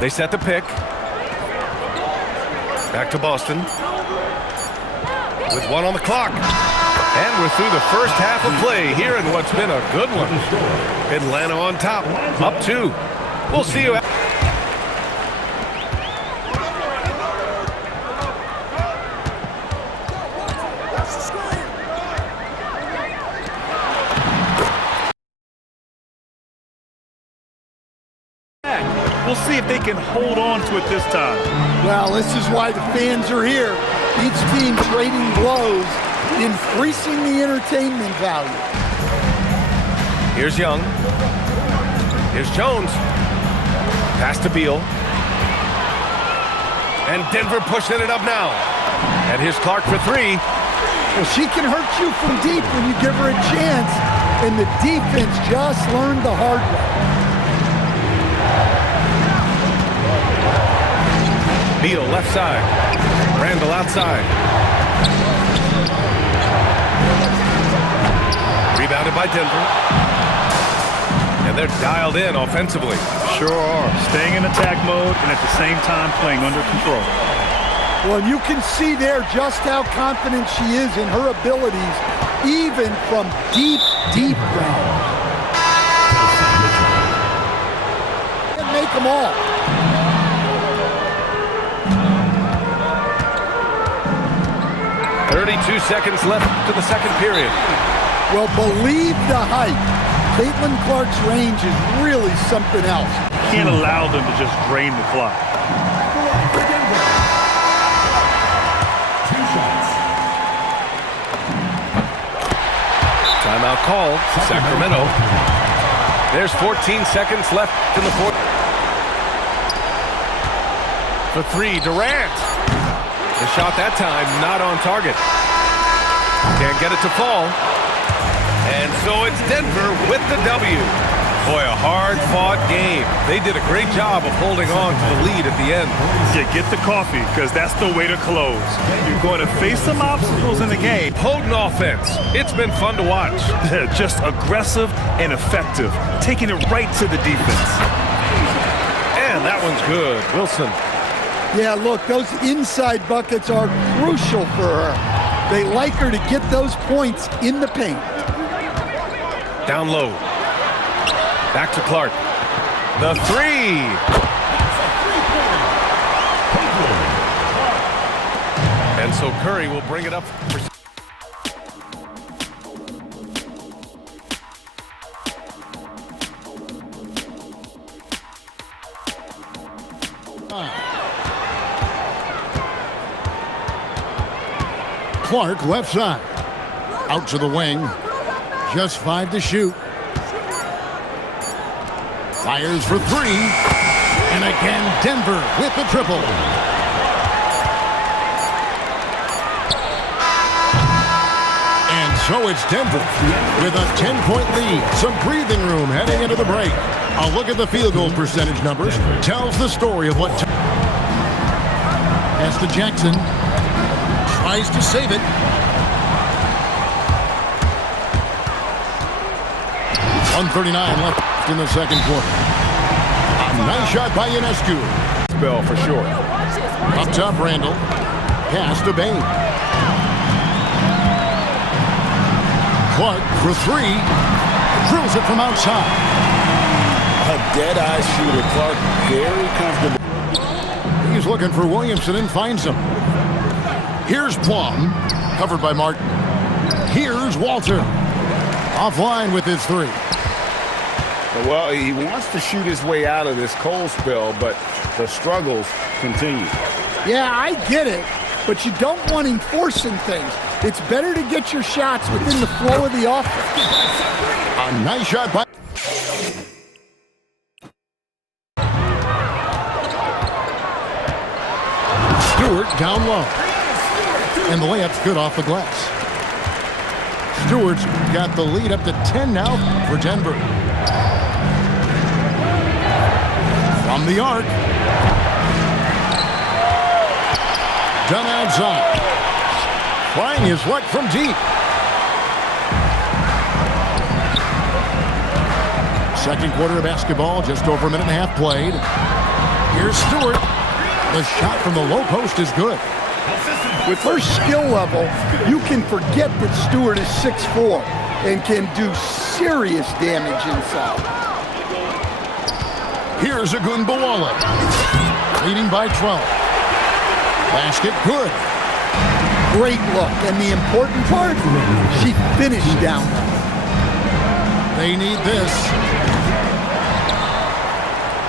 They set the pick. Back to Boston. With 1 on the clock. And we're through the first half of play here in what's been a good one. Atlanta on top. Up 2. We'll see you. We'll see if they can hold on to it this time. Well, this is why the fans are here. Each team trading blows, increasing the entertainment value. Here's Young. Here's Jones. Pass to Beal. And Denver pushing it up now. And here's Clark for 3. Well, she can hurt you from deep when you give her a chance, and the defense just learned the hard way. Beal left side. Randall outside. Rebounded by Denver. And they're dialed in offensively. Sure are. Staying in attack mode and at the same time playing under control. Well, you can see there just how confident she is in her abilities, even from deep, deep range. And make them all. Seconds left to the second period. Well, believe the hype. Caitlin Clark's range is really something else. Can't allow them to just drain the clock. Timeout called. Sacramento. There's 14 seconds left in the fourth. For 3, Durant. The shot that time not on target. Can't get it to fall. And so it's Denver with the W. Boy, a hard-fought game. They did a great job of holding on to the lead at the end. Yeah, get the coffee, because that's the way to close. You're going to face some obstacles in the game. Potent offense. It's been fun to watch. Just aggressive and effective, taking it right to the defense. And that one's good. Wilson. Yeah, look, those inside buckets are crucial for her. They like her to get those points in the paint. Down low. Back to Clark. The 3. And so Curry will bring it up for... Clark left side. Out to the wing. Just 5 to shoot. Fires for 3. And again, Denver with the triple. And so it's Denver with a 10-point lead. Some breathing room heading into the break. A look at the field goal percentage numbers tells the story of what... Pass to Jackson. Tries to save it. 1:39 left in the second quarter. A nice shot by Ionescu. Spell for sure. Up top, Randall. Pass to Bain. Clark for 3. Drills it from outside. A dead-eye shooter. Clark very comfortable. He's looking for Williamson and finds him. Here's Plum, covered by Martin. Here's Walter, offline with his 3. Well, he wants to shoot his way out of this cold spell, but the struggles continue. Yeah, I get it, but you don't want him forcing things. It's better to get your shots within the flow of the offense. A nice shot by... Stewart down low. And the layup's good off the glass. Stewart's got the lead up to 10 now for Denver. From the arc. Done outside. Trying his luck from deep. Second quarter of basketball, just over a minute and a half played. Here's Stewart. The shot from the low post is good. With her skill level, you can forget that Stewart is 6'4" and can do serious damage inside. Here's Agunbowale. Leading by 12. Basket good. Great look, and the important part, she finished down. They need this.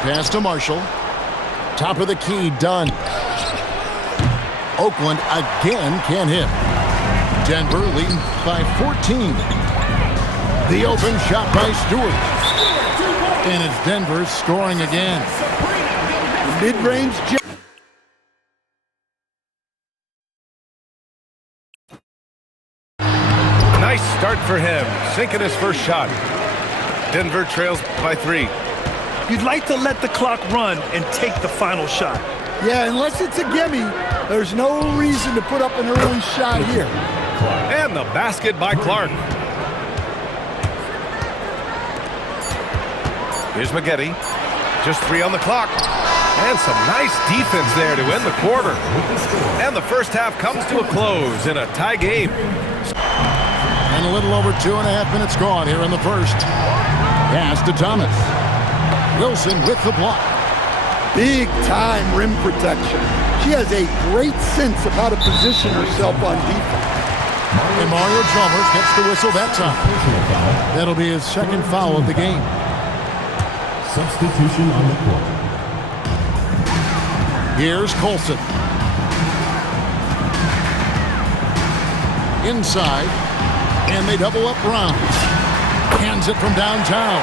Pass to Marshall. Top of the key, done. Oakland again can't hit. Denver leading by 14. The open shot by Stewart. And it's Denver scoring again. Mid-range jump. Nice start for him, sinking his first shot. Denver trails by 3. You'd like to let the clock run and take the final shot. Yeah, unless it's a gimme, there's no reason to put up an early shot here. And the basket by Clark. Here's Maggette. Just 3 on the clock. And some nice defense there to end the quarter. And the first half comes to a close in a tie game. And a little over 2.5 minutes gone here in the first. Pass to Thomas. Wilson with the block. Big time rim protection. She has a great sense of how to position herself on defense. And Mario Chalmers gets the whistle that time. That'll be his second foul of the game. Substitution on the court. Here's Colson. Inside. And they double up Brown. Hands it from downtown.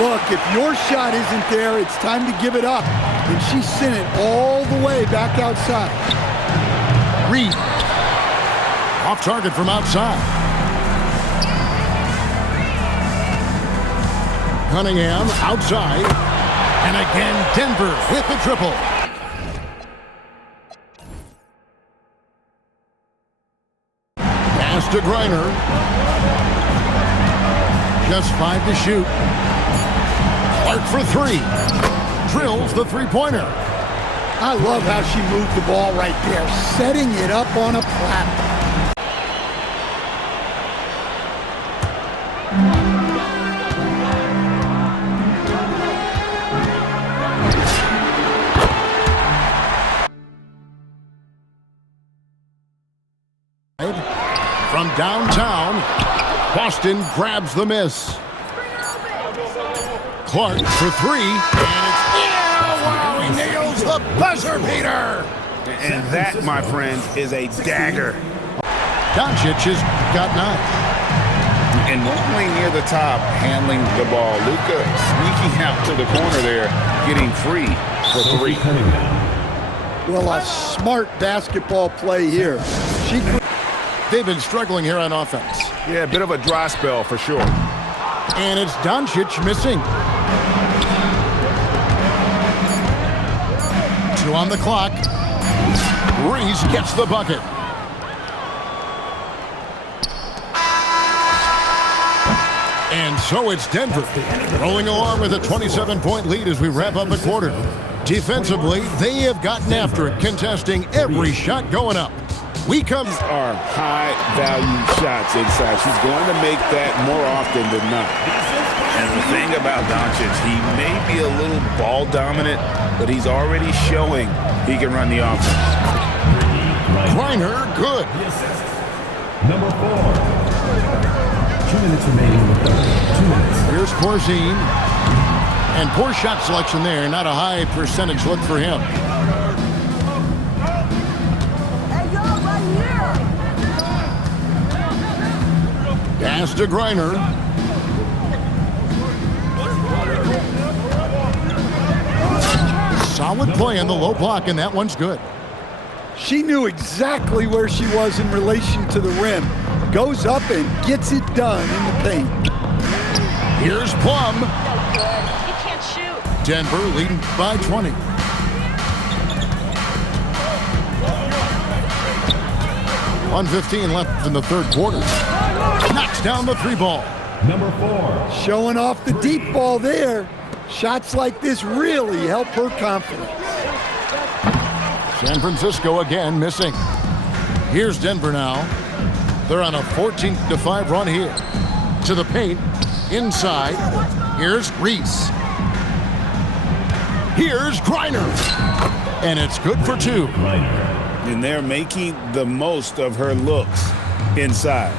Look, if your shot isn't there, it's time to give it up. And she sent it all the way back outside. Reed. Off target from outside. Cunningham outside. And again, Denver with the triple. Pass to Griner. Just 5 to shoot. Clark for 3. Drills the three-pointer. I love how she moved the ball right there, setting it up on a platform. From downtown, Boston grabs the miss. Clark for 3, and it's wow! He nails the buzzer beater. And that, my friends, is a dagger. Doncic has got 9. And normally near the top, handling the ball. Luka sneaking out to the corner there, getting free for 3. Well, a smart basketball play here. They've been struggling here on offense. Yeah, a bit of a dry spell for sure. And it's Doncic missing. 2 on the clock. Reese gets the bucket. And so it's Denver rolling along with a 27-point lead as we wrap up the quarter. Defensively, they have gotten after it, contesting every shot going up. We come are high-value shots inside. She's going to make that more often than not. And the thing about Doncic, he may be a little ball dominant, but he's already showing he can run the offense. Griner, good. Number 4. 2 minutes remaining in the third. 2 minutes. Here's Porzine. And poor shot selection there. Not a high percentage look for him. Pass to Griner. Solid play on the low block, and that one's good. She knew exactly where she was in relation to the rim. Goes up and gets it done in the paint. Here's Plum. You can't shoot. Denver leading by 20. .1:15 left in the third quarter. Knocks down the 3 ball. Number 4. Showing off the deep ball there. Shots like this really help her confidence. San Francisco again missing. Here's Denver now. They're on a 14-5 run here. To the paint. Inside. Here's Reese. Here's Griner. And it's good for two. And they're making the most of her looks inside.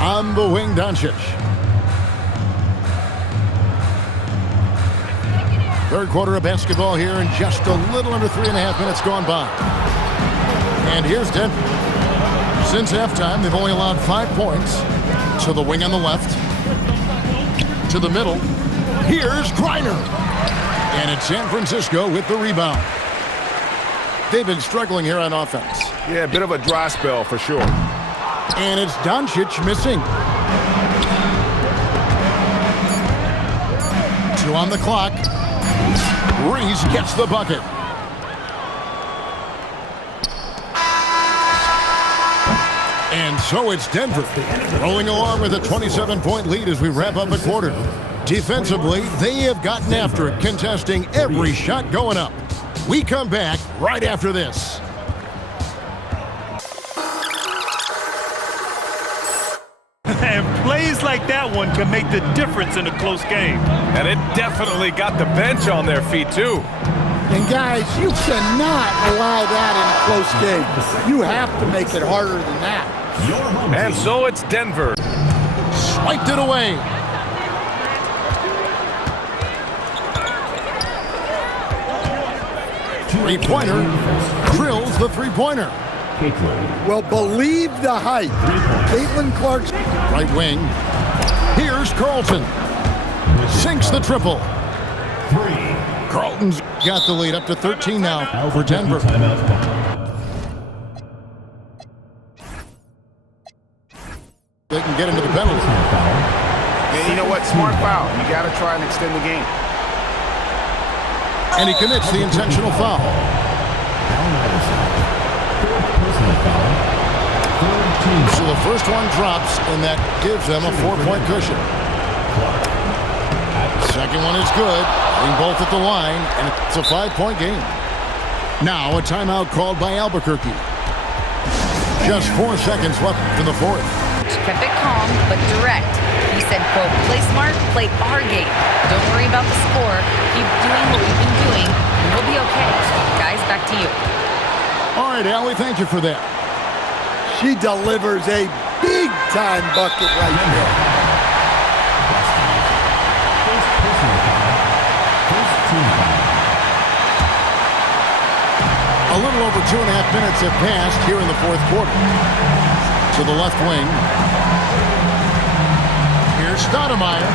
On the wing, Doncic. Third quarter of basketball here, and just a little under 3.5 minutes gone by. And here's Denver. Since halftime, they've only allowed 5 points. To the wing on the left. To the middle. Here's Griner. And it's San Francisco with the rebound. They've been struggling here on offense. Yeah, a bit of a dry spell for sure. And it's Doncic missing. 2 on the clock. Reese gets the bucket. And so it's Denver rolling along with a 27-point lead as we wrap up a quarter. Defensively, they have gotten after it, contesting every shot going up. We come back right after this. And plays like that one can make the difference in a close game. And it definitely got the bench on their feet, too. And guys, you cannot allow that in a close game. You have to make it harder than that. And so it's Denver. Swiped it away. Three-pointer. Drills the three-pointer. Well, believe the hype. Caitlin Clark's Right wing. Here's Carlton. Sinks the triple. Carlton's got the lead up to 13 now for Denver. They can get into the penalty. And you know what? Smart foul. You got to try and extend the game. And he commits the intentional foul. So the first one drops, and that gives them a 4-point cushion. Second one is good. Hitting both at the line, and it's a 5-point game. Now a timeout called by Albuquerque. Just 4 seconds left in the fourth. Kept it calm, but direct. He said, quote, play smart, play our game. Don't worry about the score. Keep doing what we've been doing, and we'll be okay. Guys, back to you. All right, Allie, thank you for that. She delivers a big-time bucket right there. A little over 2.5 minutes have passed here in the fourth quarter. To the left wing. Here's Stoudemire.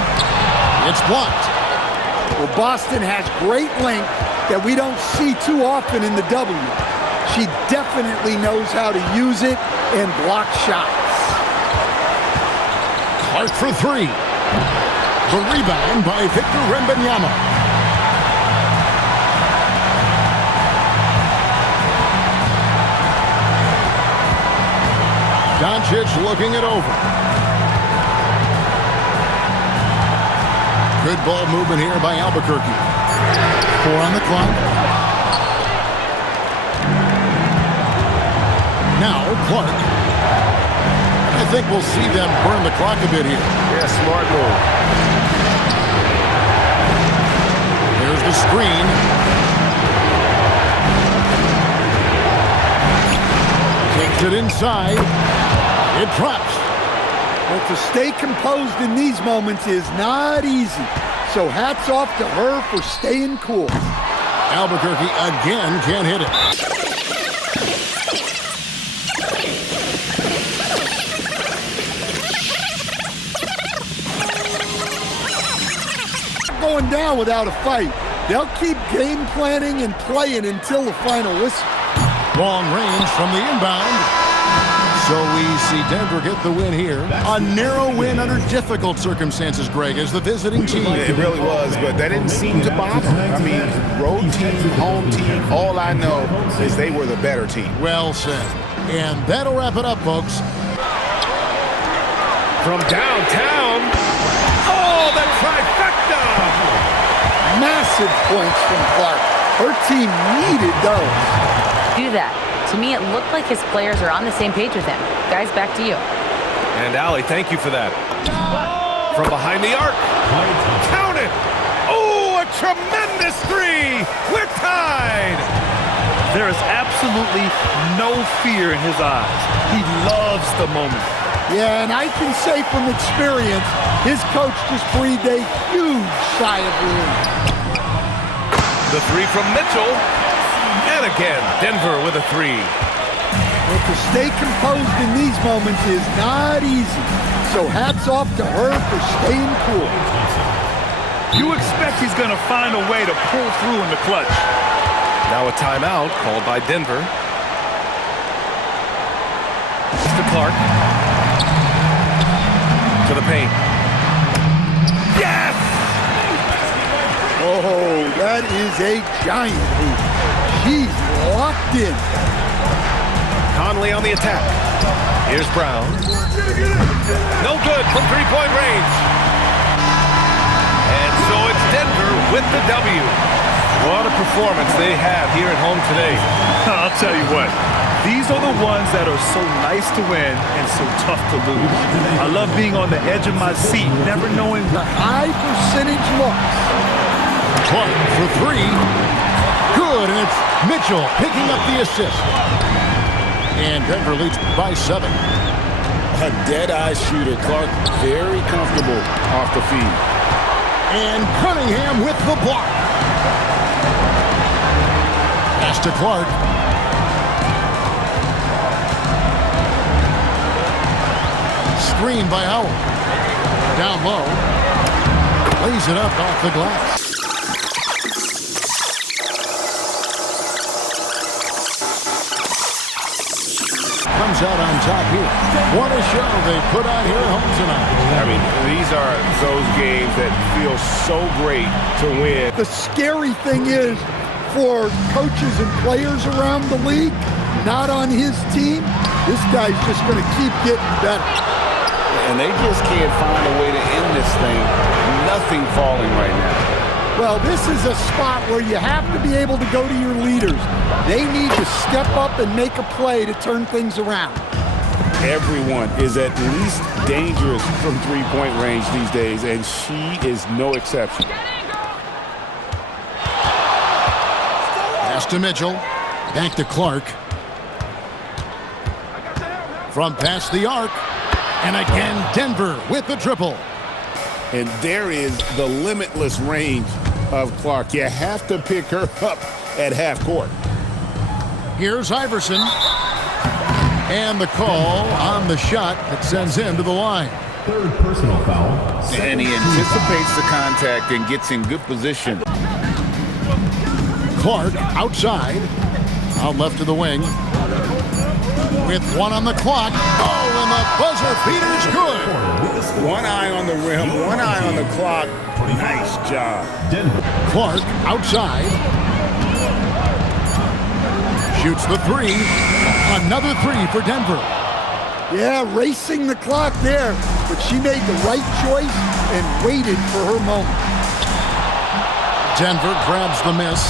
It's blocked. Well, Boston has great length that we don't see too often in the W. She definitely knows how to use it and block shots. Clark for three. The rebound by Victor Wembanyama. Doncic looking it over. Good ball movement here by Albuquerque. 4 on the clock. Now Clark. I think we'll see them burn the clock a bit here. Yeah, smart move. Here's the screen. Takes it inside. It drops. Well, to stay composed in these moments is not easy. So hats off to her for staying cool. Albuquerque again can't hit it. Going down without a fight. They'll keep game planning and playing until the final whistle. Long range from the inbound. So we see Denver get the win here. A narrow win under difficult circumstances, Greg, as the visiting team. It really was, but that didn't seem to bother. I mean, road team, home team, all I know is they were the better team. Well said. And that'll wrap it up, folks. From downtown, Oh, the trifecta! Massive points from Clark. Her team needed those. Do that. To me, it looked like his players are on the same page with him. Guys, back to you. And Allie, thank you for that. From behind the arc. Count it! Oh, a tremendous three! We're tied! There is absolutely no fear in his eyes. He loves the moment. Yeah, and I can say from experience, his coach just breathed a huge sigh of relief. The three from Mitchell. And again, Denver with a three. Well, to stay composed in these moments is not easy. So hats off to her for staying cool. You expect he's going to find a way to pull through in the clutch. Now a timeout called by Denver. To Clark. To the paint. Yes! Oh, that is a giant hoop. She's locked in. Conley on the attack. Here's Brown. No good from three-point range. And so it's Denver with the W. What a performance they have here at home today. I'll tell you what. These are the ones that are so nice to win and so tough to lose. I love being on the edge of my seat, never knowing The high percentage looks. Clark for three. Good, and it's Mitchell picking up the assist. And Denver leads by 7. A dead-eye shooter. Clark very comfortable off the feed. And Cunningham with the block. Pass to Clark. Screen by Howard. Down low. Lays it up off the glass. Comes out on top here. What a show they put on here at home tonight. I mean, these are those games that feel so great to win. The scary thing is, for coaches and players around the league, not on his team, this guy's just going to keep getting better. And they just can't find a way to end this thing. Nothing falling right now. Well, this is a spot where you have to be able to go to your leaders. They need to step up and make a play to turn things around. Everyone is at least dangerous from three-point range these days, and she is no exception. Pass to Mitchell. Back to Clark. From past the arc. And again, Denver with the triple. And there is the limitless range of Clark. You have to pick her up at half court. Here's Iverson. And the call on the shot that sends him to the line. Third personal foul. And he anticipates the contact and gets in good position. Clark outside. Out left to the wing. With 1 on the clock. Oh, and the buzzer beater's good. One eye on the rim, one eye on the clock. Nice job. Denver. Clark outside. Shoots the three. Another three for Denver. Yeah, racing the clock there, but she made the right choice and waited for her moment. Denver grabs the miss.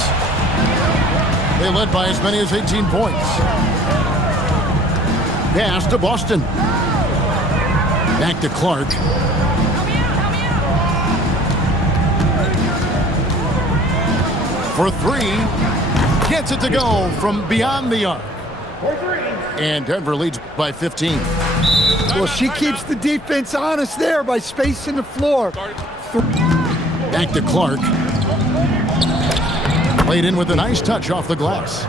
They led by as many as 18 points. Pass to Boston. Back to Clark. For three. Gets it to go from beyond the arc. And Denver leads by 15. Well, she keeps the defense honest there by spacing the floor. Back to Clark. Played in with a nice touch off the glass.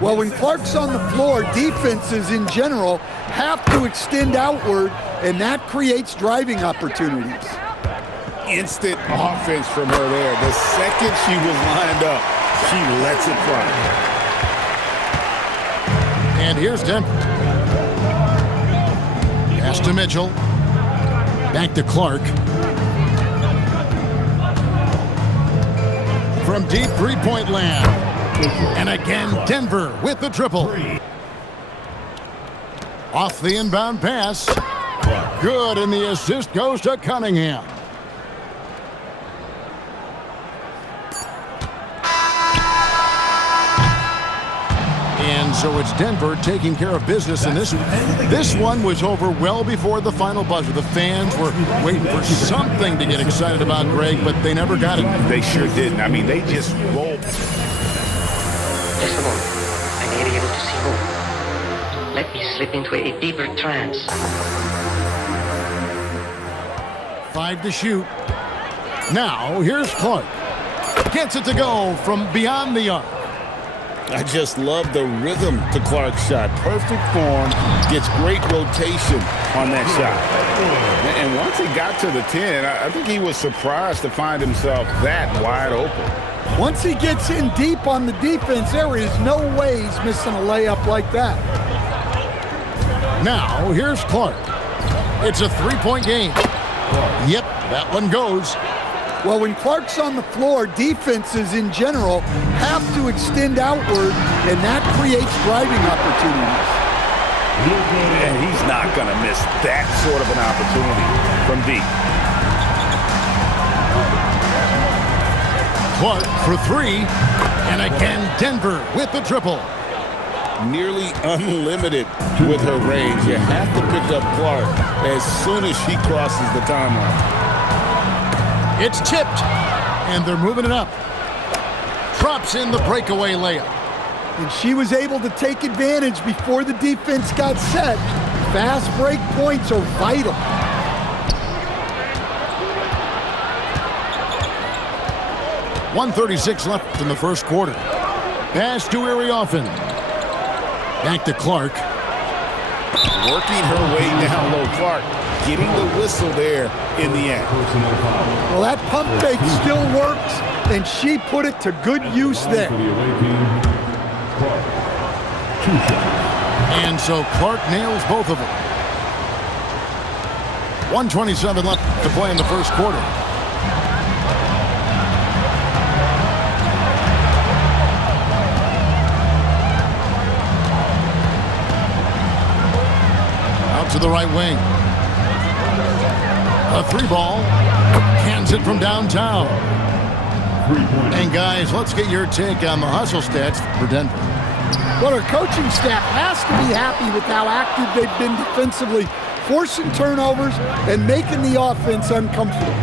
Well, when Clark's on the floor, defenses in general have to extend outward, and that creates driving opportunities. Instant offense from her there. The second she was lined up, she lets it fly. And here's Denver. Pass to Mitchell. Back to Clark. From deep three-point land. And again, Denver with the triple. Off the inbound pass. Good, and the assist goes to Cunningham. so it's Denver taking care of business in this one. This one was over well before the final buzzer. The fans were waiting for something to get excited about, Greg, but they never got it. They sure didn't. I mean, they just rolled. Just a moment. I may be able to see more. Let me slip into a deeper trance. 5 to shoot. Now, here's Clark. Gets it to go from beyond the arc. I just love the rhythm to Clark's shot. Perfect form, gets great rotation on that shot. And once he got to the 10, I think he was surprised to find himself that wide open. Once he gets in deep on the defense, there is no way he's missing a layup like that. Now, here's Clark. It's a 3-point game. Yep, that one goes. Well, when Clark's on the floor, defenses in general have to extend outward, and that creates driving opportunities. And he's not going to miss that sort of an opportunity from deep. Clark for 3, and again Denver with the triple. Nearly unlimited with her range. You have to pick up Clark as soon as she crosses the timeline. It's tipped, and they're moving it up. Drops in the breakaway layup. And she was able to take advantage before the defense got set. Fast break points are vital. .136 left in the first quarter. Pass to Iriofin. Back to Clark. Working her way down low. Clark getting the whistle there in the end. Well, that pump fake still works, and she put it to good use there. And so Clark nails both of them. 1:27 left to play in the first quarter. Out to the right wing. A 3-ball. Cans it from downtown. And guys, let's get your take on the hustle stats for Denver. Well, our coaching staff has to be happy with how active they've been defensively, forcing turnovers and making the offense uncomfortable.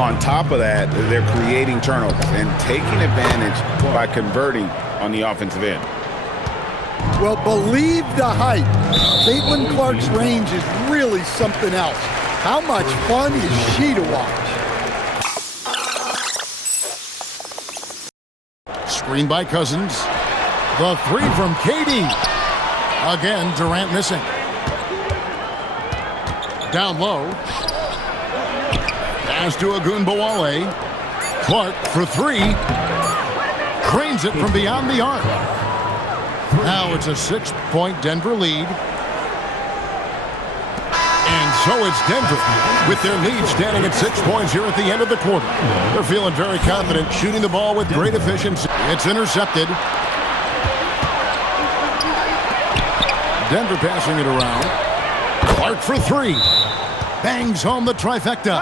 On top of that, they're creating turnovers and taking advantage by converting on the offensive end. Well, believe the hype. Caitlin Clark's range is really something else. How much fun is she to watch? Screen by Cousins. The 3 from Katie. Again, Durant missing. Down low. Pass to Ogunbowale. Clark for 3. Cranes it from beyond the arc. Now it's a 6-point Denver lead. And so it's Denver with their lead standing at 6 points here at the end of the quarter. They're feeling very confident, shooting the ball with great efficiency. It's intercepted. Denver passing it around. Clark for 3. Bangs home the trifecta.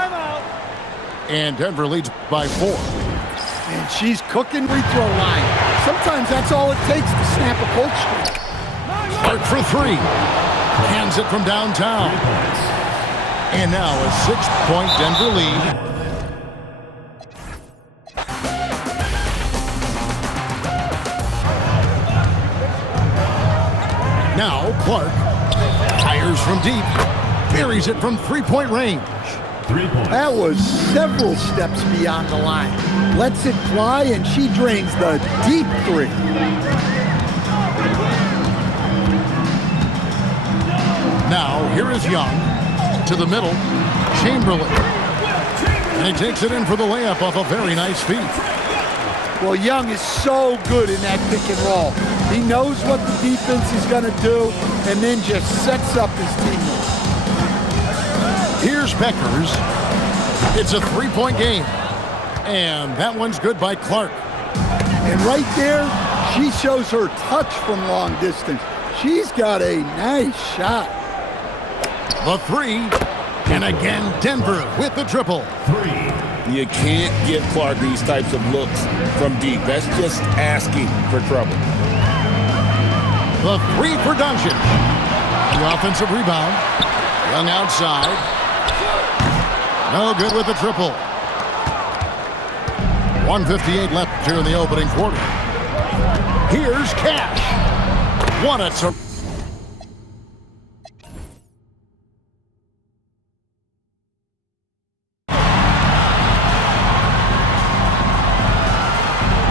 And Denver leads by 4. And she's cooking free throw line. Sometimes that's all it takes to snap a cold streak. Clark for 3. Cans it from downtown. And now a 6-point Denver lead. Now Clark fires from deep. Buries it from 3-point range. That was several steps beyond the line. Lets it fly, and she drains the deep 3. Now, here is Young. To the middle. Chamberlain. And he takes it in for the layup off a very nice feed. Well, Young is so good in that pick and roll. He knows what the defense is going to do, and then just sets up his teammates. Here's Beckers. It's a 3-point game. And that one's good by Clark. And right there, she shows her touch from long distance. She's got a nice shot. The 3. And again, Denver with the triple. 3. You can't give Clark these types of looks from deep. That's just asking for trouble. The three for Doncic. The offensive rebound. Young outside. No good with the triple. 1:58 left here in the opening quarter. Here's Cash. What a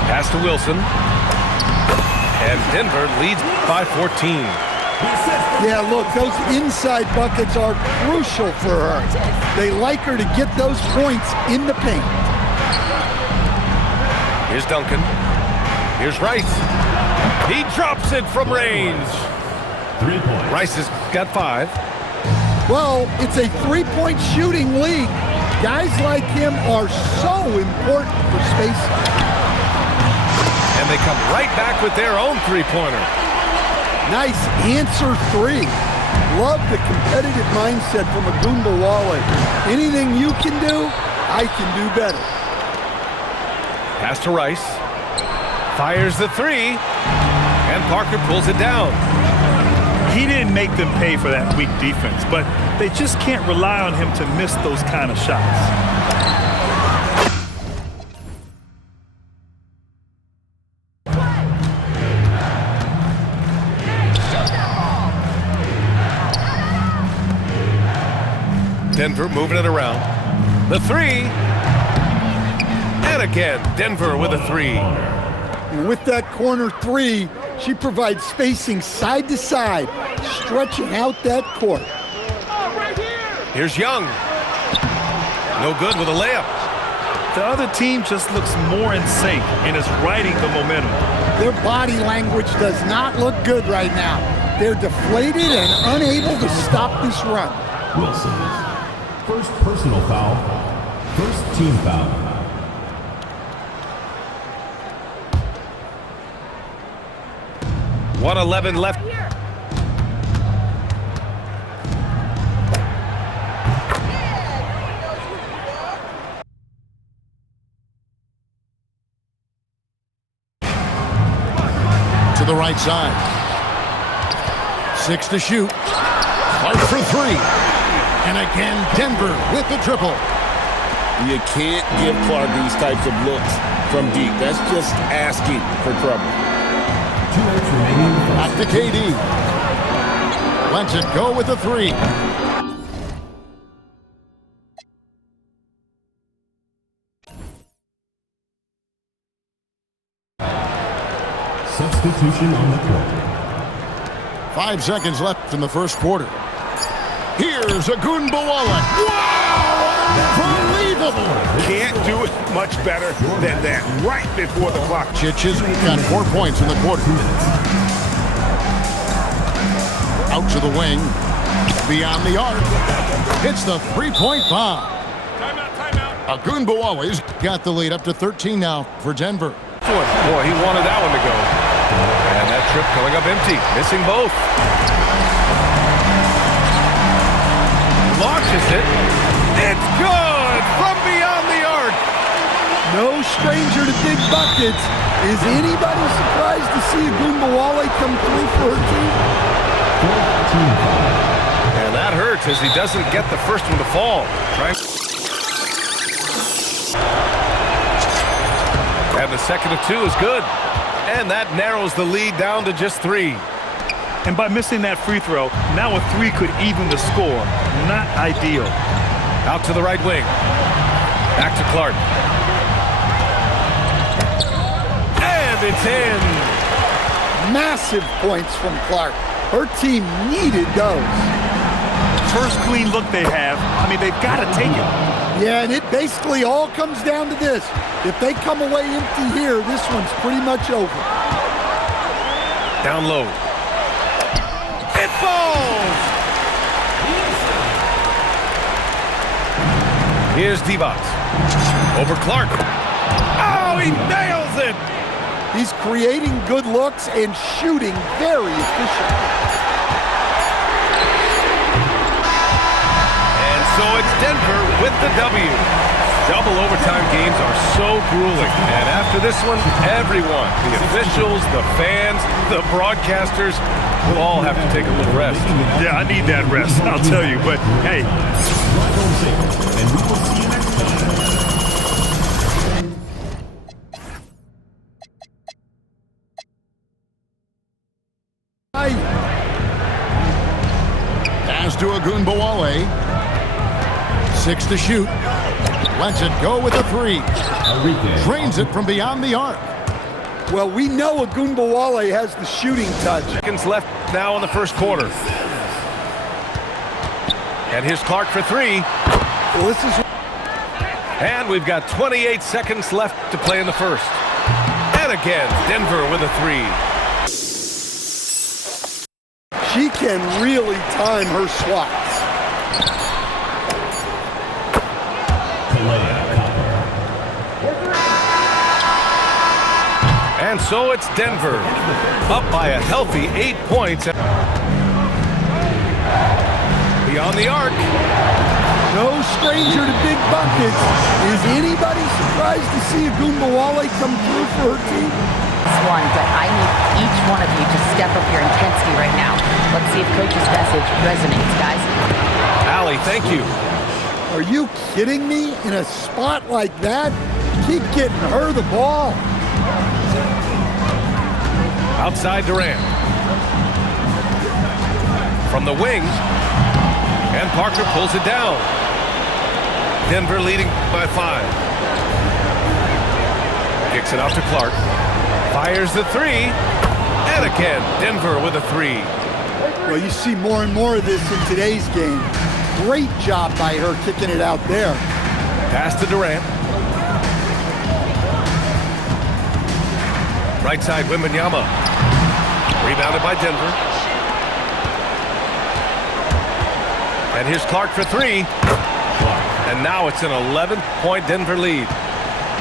pass to Wilson. And Denver leads by 14. Yeah, look, those inside buckets are crucial for her. They like her to get those points in the paint. Here's Duncan. Here's Rice. He drops it from range. 3 points. Rice has got 5. Well, it's a three-point shooting league. Guys like him are so important for spacing. And they come right back with their own three-pointer. Nice answer three. Love the competitive mindset from Agunbowale. Anything you can do, I can do better. Pass to Rice. Fires the three. And Parker pulls it down. He didn't make them pay for that weak defense, but they just can't rely on him to miss those kind of shots. Denver moving it around. The three. And again, Denver with a three. And with that corner three, she provides spacing side to side, stretching out that court. Here's Young. No good with a layup. The other team just looks more in sync and is riding the momentum. Their body language does not look good right now. They're deflated and unable to stop this run. Wilson. First personal foul. First team foul. .111 left. To the right side. 6 to shoot. Clark for 3. And again, Denver with the triple. You can't give Clark these types of looks from deep. That's just asking for trouble. 2 minutes remaining. Back to KD. Lets it go with the 3. Substitution on the court. 5 seconds left in the first quarter. Here's Agunbowale. Wow! Unbelievable! Can't do it much better than that right before the clock. Chich has got 4 points in the quarter. Out to the wing. Beyond the arc. Hits the three-point bomb. Timeout. Agunbowale's got the lead up to 13 now for Denver. Boy, he wanted that one to go. And that trip coming up empty. Missing both. Launches it. It's good from beyond the arc. No stranger to big buckets. Is anybody surprised to see Agunbowale come through for her team? And that hurts as he doesn't get the first one to fall. And the second of 2 is good. And that narrows the lead down to just 3. And by missing that free throw, now a 3 could even the score. Not ideal. Out to the right wing. Back to Clark. And it's in. Massive points from Clark. Her team needed those. First clean look they have. I mean, they've got to take it. Yeah, and it basically all comes down to this. If they come away empty here, this one's pretty much over. Down low. It falls! Here's Divac. Over Clark. Oh, he nails it! He's creating good looks and shooting very efficient. And so it's Denver with the W. Double overtime games are so grueling. And after this one, everyone, the officials, the fans, the broadcasters, will all have to take a little rest. Yeah, I need that rest, I'll tell you. But, hey. Drive home safe, and we will see you next time. Pass to Agunbowale. 6 to shoot. Lets it go with a 3. Drains it from beyond the arc. Well, we know Agunbowale has the shooting touch. Seconds left now in the first quarter. And here's Clark for 3. Well, this is... And we've got 28 seconds left to play in the first. And again, Denver with a 3. She can really time her swats. And so it's Denver, up by a healthy 8 points. Beyond the arc. No stranger to big buckets. Is anybody surprised to see Agunbowale come through for her team? One, but I need each one of you to step up your intensity right now. Let's see if Coach's message resonates, guys. Allie, thank you. Are you kidding me? In a spot like that? Keep getting her the ball. Outside Durant. From the wing. And Parker pulls it down. Denver leading by 5. Kicks it out to Clark. Fires the 3. And again, Denver with a 3. Well, you see more and more of this in today's game. Great job by her kicking it out there. Pass to Durant. Right side, Wembanyama. Rebounded by Denver. And here's Clark for 3. And now it's an 11-point Denver lead.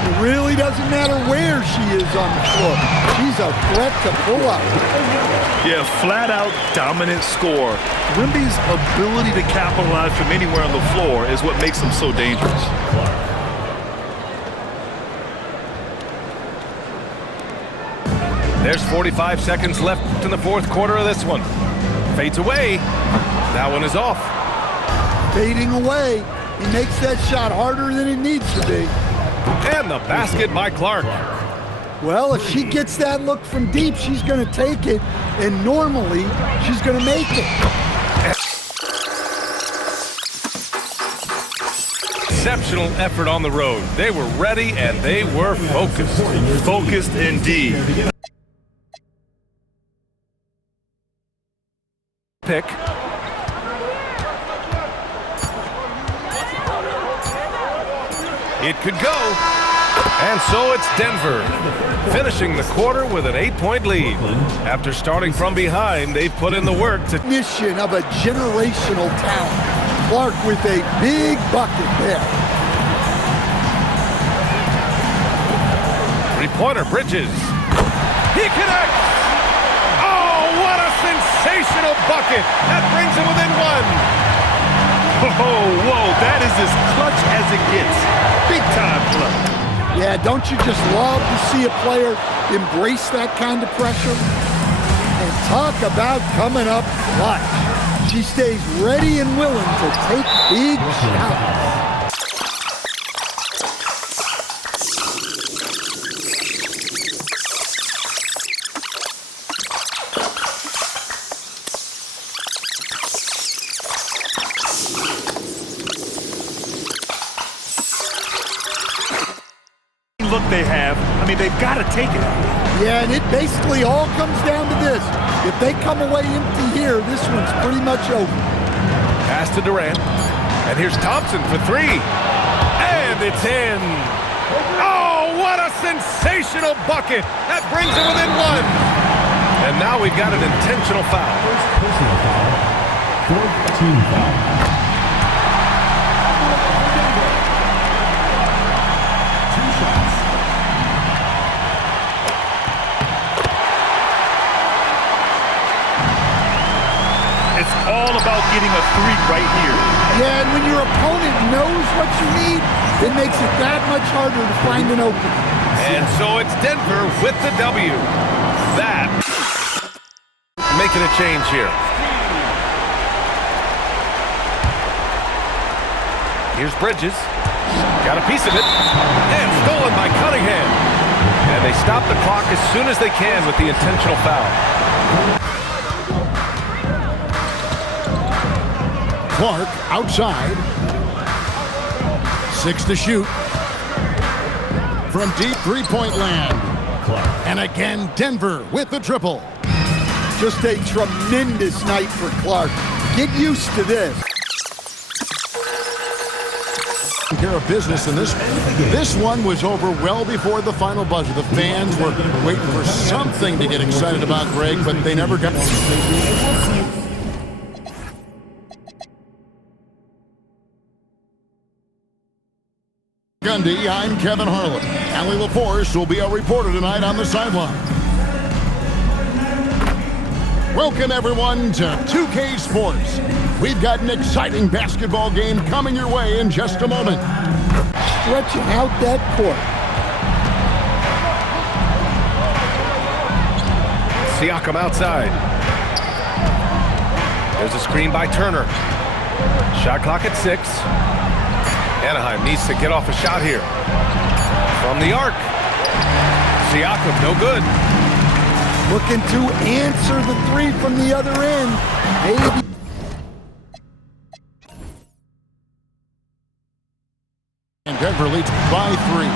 It really doesn't matter where she is on the floor. She's a threat to pull up. Yeah, flat-out dominant score. Wemby's ability to capitalize from anywhere on the floor is what makes him so dangerous. There's 45 seconds left in the fourth quarter of this one. Fades away. That one is off. Fading away. He makes that shot harder than it needs to be. And the basket by Clark. Well, if she gets that look from deep, she's going to take it, and normally she's going to make it. Exceptional effort on the road. They were ready and they were focused. Focused indeed. Pick. It could go. And so it's Denver, finishing the quarter with an 8-point lead. After starting from behind, they've put in the work to... Mission of a generational talent. Clark with a big bucket there. Three-pointer, Bridges. He connects! Oh, what a sensational bucket! That brings him within 1. Oh, whoa, that is as clutch as it gets. Big time clutch. Yeah, don't you just love to see a player embrace that kind of pressure? And talk about coming up clutch. She stays ready and willing to take big shots. Look they have, I mean, they've got to take it. Yeah, and it basically all comes down to this. If they come away empty here, this one's pretty much over. Pass to Durant. And here's Thompson for 3. And it's in. Oh, what a sensational bucket. That brings him within 1. And now we've got an intentional foul. Personal foul. 4th team foul. It's all about getting a 3 right here. Yeah, and when your opponent knows what you need, It makes it that much harder to find an opening. And so it's Denver with the W. That making a change here. Here's Bridges. Got a piece of it. And stolen by Cunningham. And they stop the clock as soon as they can with the intentional foul. Clark outside. 6 to shoot. From deep three-point land. And again, Denver with the triple. Just a tremendous night for Clark. Get used to this. Care of business in this one was over well before the final buzzer. The fans were waiting for something to get excited about, Greg, but they never got. Gundy, I'm Kevin Harlan. Allie LaForce will be our reporter tonight on the sideline. Welcome, everyone, to 2K Sports. We've got an exciting basketball game coming your way in just a moment. Stretching out that court. Siakam outside. There's a screen by Turner. Shot clock at 6. Anaheim needs to get off a shot here. From the arc. Siakam, no good. Looking to answer the three from the other end. Maybe. And Denver leads by 3.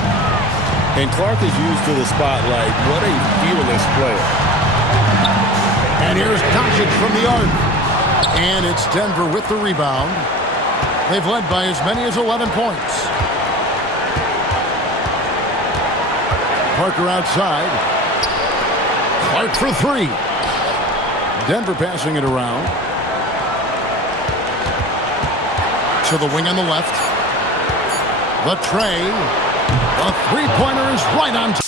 And Clark is used to the spotlight. What a fearless player. And here's Doncic from the arc. And it's Denver with the rebound. They've led by as many as 11 points. Parker outside. Clark for 3. Denver passing it around. To the wing on the left. The tray. The three-pointer is right on top.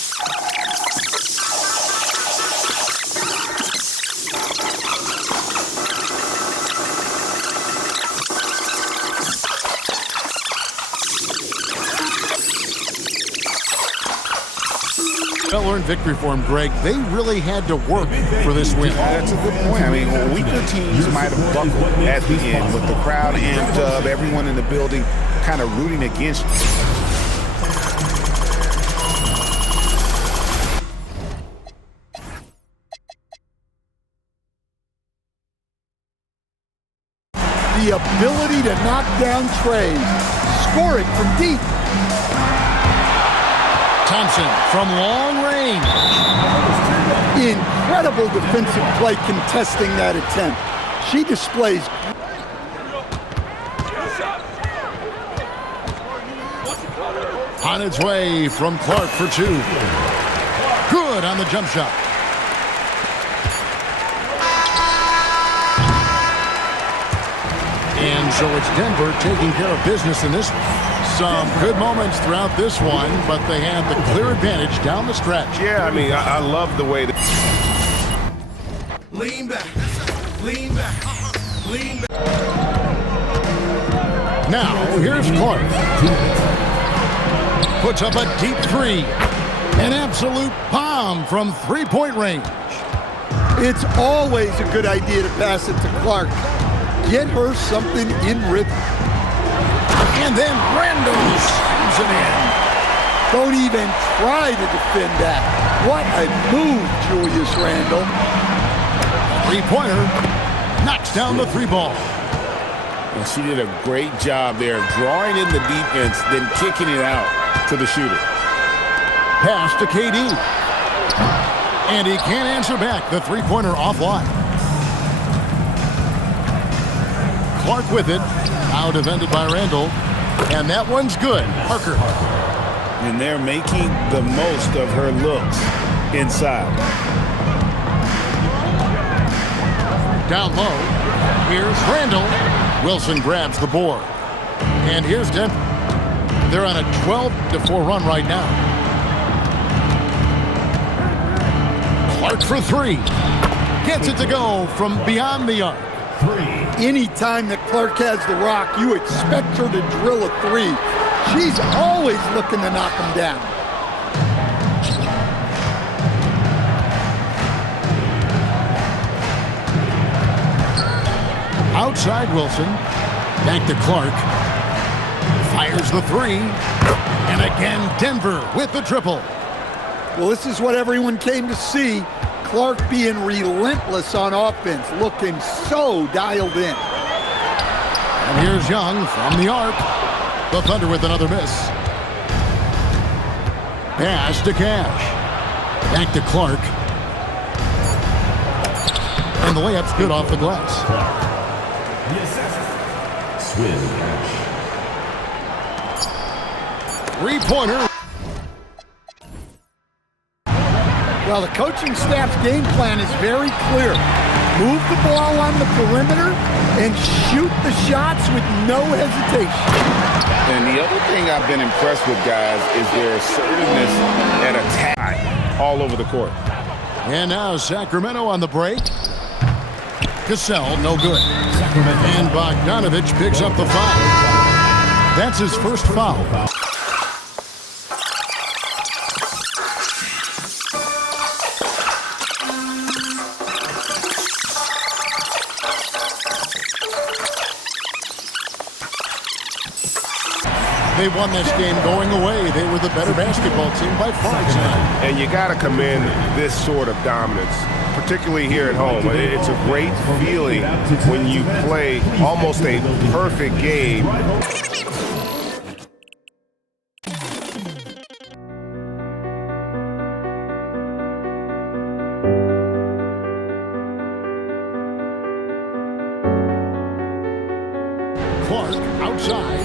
Well-earned victory for him, Greg. They really had to work for this win. That's a good point. I mean, weaker teams might have buckled at the end with the crowd amped up, everyone in the building kind of rooting against you. The ability to knock down trays. Score it from deep. Thompson from long range. Incredible defensive play contesting that attempt. She displays. On its way from Clark for 2. Good on the jump shot. And so it's Denver taking care of business in this one. Some good moments throughout this one, but they had the clear advantage down the stretch. Yeah, I mean, I love the way that... Lean back. Lean back. Lean back. Now, here's Clark. Puts up a deep 3. An absolute bomb from three-point range. It's always a good idea to pass it to Clark. Get her something in rhythm. And then Randall slams it in. Don't even try to defend that. What a move, Julius Randle. Three-pointer knocks down the 3-ball. And she did a great job there, drawing in the defense, then kicking it out to the shooter. Pass to KD. And he can't answer back. The three-pointer offline. Clark with it. Now defended by Randall. And that one's good. Parker. And they're making the most of her looks inside. Down low. Here's Randall. Wilson grabs the board. And here's Denver. They're on a 12-4 run right now. Clark for 3. Gets it to go from beyond the arc. 3. Anytime that Clark has the rock, you expect her to drill a 3. She's always looking to knock him down. Outside Wilson. Back to Clark. Fires the three. And again, Denver with the triple. Well, this is what everyone came to see. Clark being relentless on offense, looking so dialed in. And here's Young from the arc. The Thunder with another miss. Pass to Cash. Back to Clark. And the layup's good off the glass. Three-pointer. Well, the coaching staff's game plan is very clear. Move the ball on the perimeter and shoot the shots with no hesitation. And the other thing I've been impressed with, guys, is their assertiveness at attack all over the court. And now Sacramento on the break. Cassell, no good. And Bogdanovich picks up the foul. That's his first foul. They won this game going away. They were the better basketball team by far tonight. And you got to commend this sort of dominance, particularly here at home. It's a great feeling when you play almost a perfect game. Clark outside.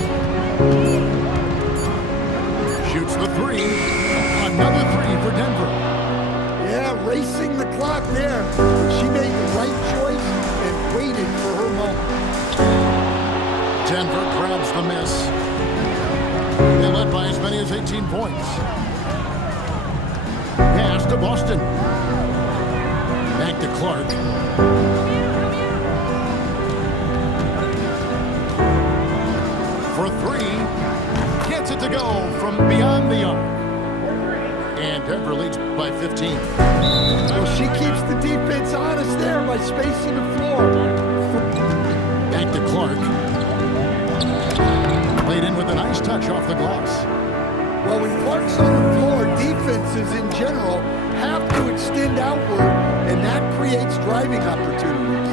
Shoots the three. Another three for Denver. Yeah, racing the clock there. She made the right choice and waited for her moment. Denver grabs the miss. They led by as many as 18 points. Pass to Boston. Back to Clark. For three. Gets it to go from beyond the arc. And Denver leads by 15. Well, she keeps the defense honest there by spacing the floor. Back to Clark. Played in with a nice touch off the glass. Well, when Clark's on the floor, defenses in general have to extend outward, and that creates driving opportunities.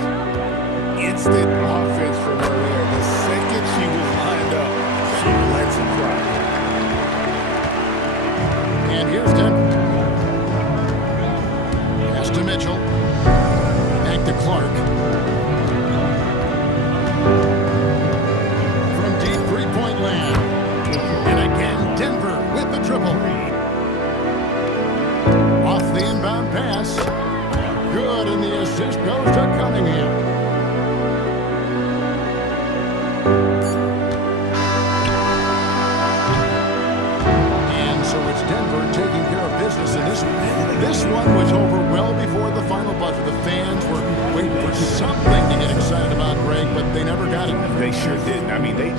Instant offense from her there. The second she was lined up, she lets it fly. And here's Denver. Pass to Mitchell. Back to Clark. From deep three-point land. And again, Denver with the triple. Off the inbound pass. Good, and the assist goes to Cunningham. Taking care of business in this one. This one was over well before the final buzzer. The fans were waiting for something to get excited about, Greg, but they never got it. They sure didn't. I mean, they